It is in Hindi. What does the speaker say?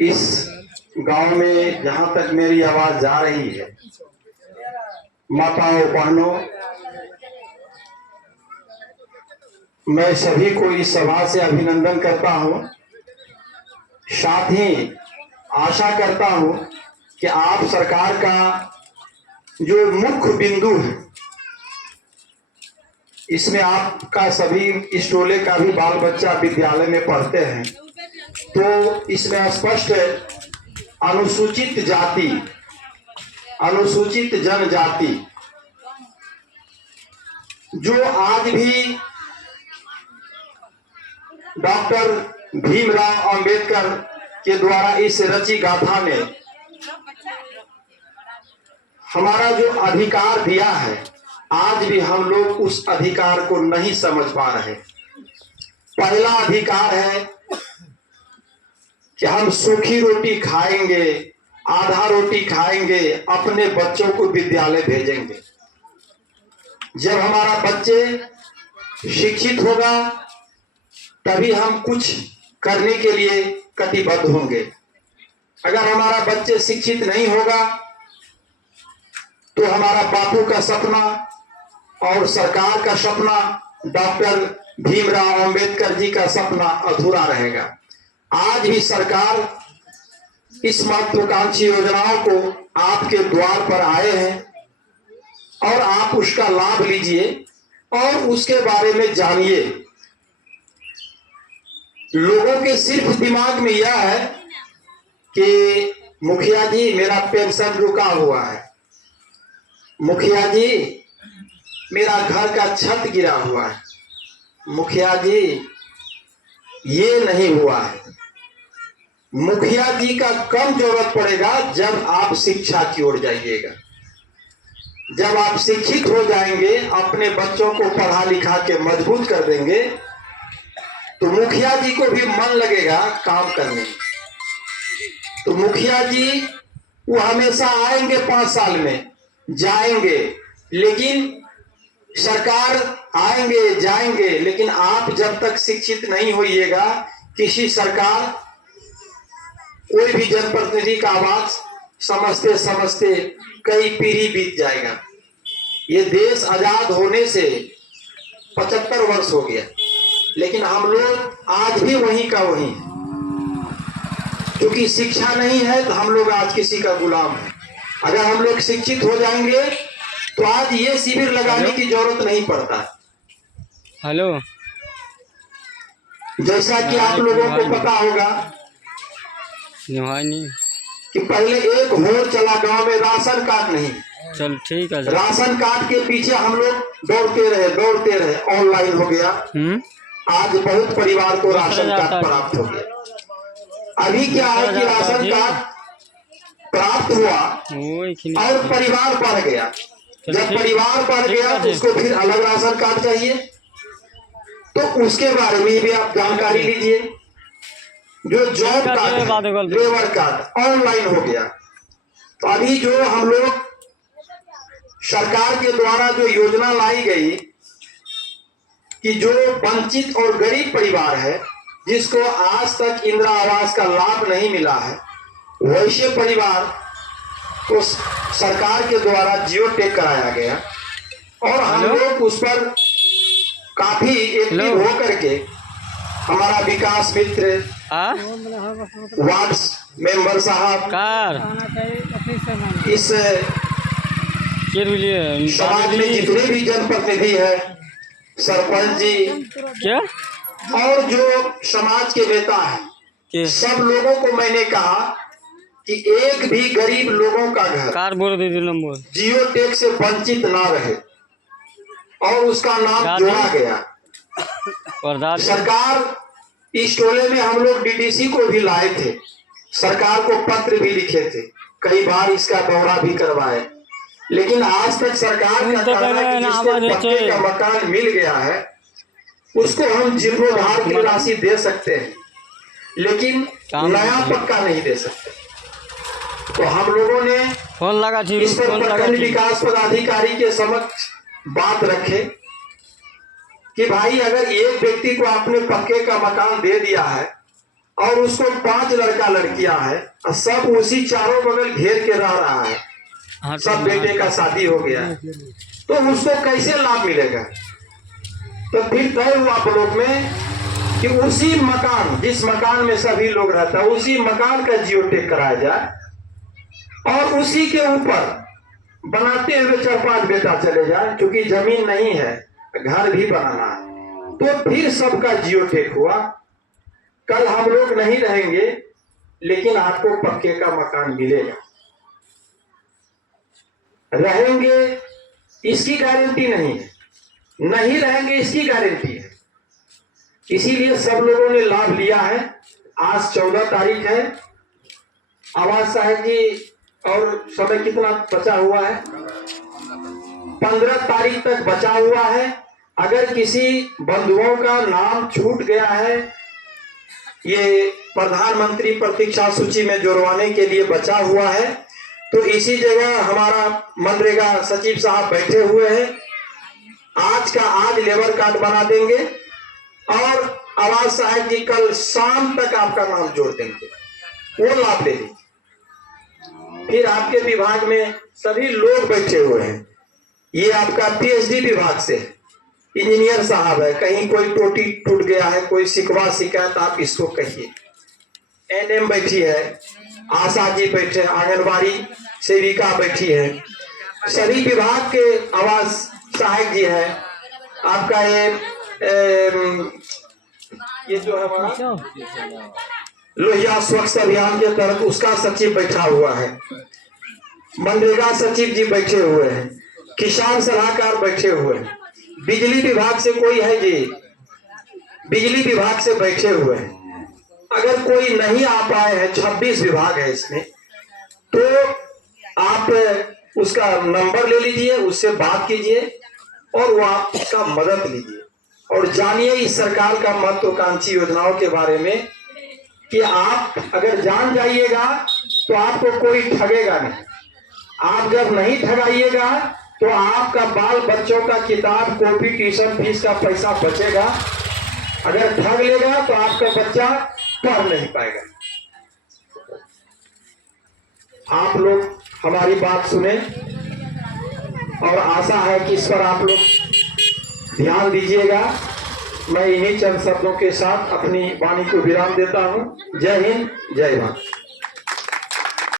इस गांव में जहां तक मेरी आवाज जा रही है, माताओं बहनों, मैं सभी को इस सभा से अभिनंदन करता हूं। साथ ही आशा करता हूं कि आप सरकार का जो मुख्य बिंदु है, इसमें आपका सभी इस टोले का भी बाल बच्चा विद्यालय में पढ़ते हैं, तो इसमें स्पष्ट अनुसूचित जाति, अनुसूचित जनजाति जो आज भी डॉक्टर भीमराव अंबेडकर के द्वारा इस रची गाथा में हमारा जो अधिकार दिया है, आज भी हम लोग उस अधिकार को नहीं समझ पा रहे। पहला अधिकार है कि हम सूखी रोटी खाएंगे, आधा रोटी खाएंगे, अपने बच्चों को विद्यालय भेजेंगे। जब हमारा बच्चे शिक्षित होगा तभी हम कुछ करने के लिए कटिबद्ध होंगे। अगर हमारा बच्चे शिक्षित नहीं होगा तो हमारा बापू का सपना और सरकार का सपना, डॉक्टर भीमराव अंबेडकर जी का सपना अधूरा रहेगा। आज भी सरकार इस महत्वाकांक्षी योजनाओं को आपके द्वार पर आए हैं और आप उसका लाभ लीजिए और उसके बारे में जानिए। लोगों के सिर्फ दिमाग में यह है कि मुखिया जी मेरा पेंशन रुका हुआ है, मुखिया जी मेरा घर का छत गिरा हुआ है, मुखिया जी ये नहीं हुआ है। मुखिया जी का कम जरूरत पड़ेगा जब आप शिक्षा की ओर जाइएगा। जब आप शिक्षित हो जाएंगे, अपने बच्चों को पढ़ा लिखा के मजबूत कर देंगे, तो मुखिया जी को भी मन लगेगा काम करने में। तो मुखिया जी वो हमेशा आएंगे, 5 साल में जाएंगे, लेकिन सरकार आएंगे जाएंगे, लेकिन आप जब तक शिक्षित नहीं होइएगा, किसी सरकार कोई भी जनप्रतिनिधि का आवाज समझते समझते कई पीढ़ी बीत जाएगा। ये देश आजाद होने से 75 वर्ष हो गया, लेकिन हम लोग आज भी वहीं का वहीं, क्योंकि शिक्षा नहीं है तो हम लोग आज किसी का गुलाम है। अगर हम लोग शिक्षित हो जाएंगे तो आज ये शिविर लगाने की जरूरत नहीं पड़ता। हेलो, जैसा कि आप लोगों को पता होगा कि पहले एक होड़ चला गांव में, राशन कार्ड नहीं। चल ठीक है, राशन कार्ड के पीछे हम लोग दौड़ते रहे, ऑनलाइन हो गया। आज बहुत परिवार को राशन कार्ड प्राप्त हो गया। अभी क्या है कि राशन कार्ड प्राप्त हुआ और परिवार बढ़ गया। जब परिवार बढ़ गया तो उसको फिर अलग राशन कार्ड चाहिए, तो उसके बारे में भी आप जानकारी लीजिए। जो job card, labour card online हो गया। तो अभी जो हम लोग सरकार के द्वारा जो योजना लाई गई कि जो वंचित और गरीब परिवार है, जिसको आज तक इंदिरा आवास का लाभ नहीं मिला है, वैसे परिवार तो सरकार के द्वारा जियो टैग कराया गया और हम लोग उस पर काफी एक्टिव हो करके हमारा विकास मित्र, वार्ड मेंबर साहब, इस समाज में जितने भी जनप्रतिनिधि है, सरपंच जी क्या और जो समाज के नेता हैं, सब लोगों को मैंने कहा कि एक भी गरीब लोगों का घर नंबर जियो टैग से वंचित ना रहे, और उसका नाम जोड़ा गया। सरकार इस टोले में हम लोग डीडीसी को भी लाए थे, सरकार को पत्र भी लिखे थे, कई बार इसका दौरा भी करवाए, लेकिन आज तक सरकार का कहना है कि जिसको पक्के का मकान मिल गया है उसको हम जीर्णोद्धार की राशि दे सकते हैं, लेकिन नया पक्का नहीं दे सकते। तो हम लोगों ने इस पर प्रखंड विकास पदाधिकारी के समक्ष बात रखे कि भाई अगर एक व्यक्ति को आपने पक्के का मकान दे दिया है और उसको 5 लड़का लड़कियां हैं और सब उसी चारों बगल घेर के रह रहा है, हाँ सब बेटे का शादी हो गया है, तो उसको कैसे लाभ मिलेगा? तो फिर तय हुआ ब्लॉक में कि उसी मकान, जिस मकान में सभी लोग रहता है, उसी मकान का जियो टैग कराया जाए और उसी के ऊपर बनाते हुए 4-5 बेटा चले जाए, क्योंकि जमीन नहीं है, घर भी बनाना है। तो फिर सबका जियो टैग हुआ। कल हम लोग नहीं रहेंगे, लेकिन आपको पक्के का मकान मिलेगा। रहेंगे इसकी गारंटी नहीं है, नहीं रहेंगे इसकी गारंटी है। इसीलिए सब लोगों ने लाभ लिया है। आज 14 तारीख है। आवाज साहब जी, और समय कितना बचा हुआ है? 15 तारीख तक बचा हुआ है। अगर किसी बंधुओं का नाम छूट गया है, ये प्रधानमंत्री प्रतीक्षा सूची में जुड़वाने के लिए बचा हुआ है, तो इसी जगह हमारा मनरेगा सचिव साहब बैठे हुए हैं। आज का आज लेबर कार्ड बना देंगे और आवाज साहब जी कल शाम तक आपका नाम जोड़ देंगे, वो लाभ ले लीजिए। फिर आपके विभाग में सभी लोग बैठे हुए हैं। ये आपका पीएचडी विभाग से इंजीनियर साहब है, कहीं कोई टोटी टूट गया है, कोई शिकवा शिकायत, आप इसको कहिए। एनएम बैठी है, आशा जी बैठे, आंगनबाड़ी सेविका बैठी है, सभी विभाग के आवास सहायक जी है। आपका ये जो है हमारा लोहिया स्वच्छ अभियान के तहत उसका सचिव बैठा हुआ है, मनरेगा सचिव जी बैठे हुए हैं, किसान सलाहकार बैठे हुए हैं, बिजली विभाग से कोई है जी, बिजली विभाग से बैठे हुए हैं। अगर कोई नहीं आ पाए हैं, 26 विभाग है इसमें, तो आप उसका नंबर ले लीजिए, उससे बात कीजिए और वो आप उसका मदद लीजिए और जानिए इस सरकार का महत्वाकांक्षी योजनाओं के बारे में, कि आप अगर जान जाइएगा तो आपको कोई ठगेगा नहीं। आप जब नहीं ठगाइएगा तो आपका बाल बच्चों का किताब कॉपी ट्यूशन फीस का पैसा बचेगा। अगर ठग लेगा तो आपका बच्चा पढ़ नहीं पाएगा। आप लोग हमारी बात सुने और आशा है कि इस पर आप लोग ध्यान दीजिएगा। मैं इन्हीं चंद शब्दों के साथ अपनी वाणी को विराम देता हूं। जय हिंद, जय भारत।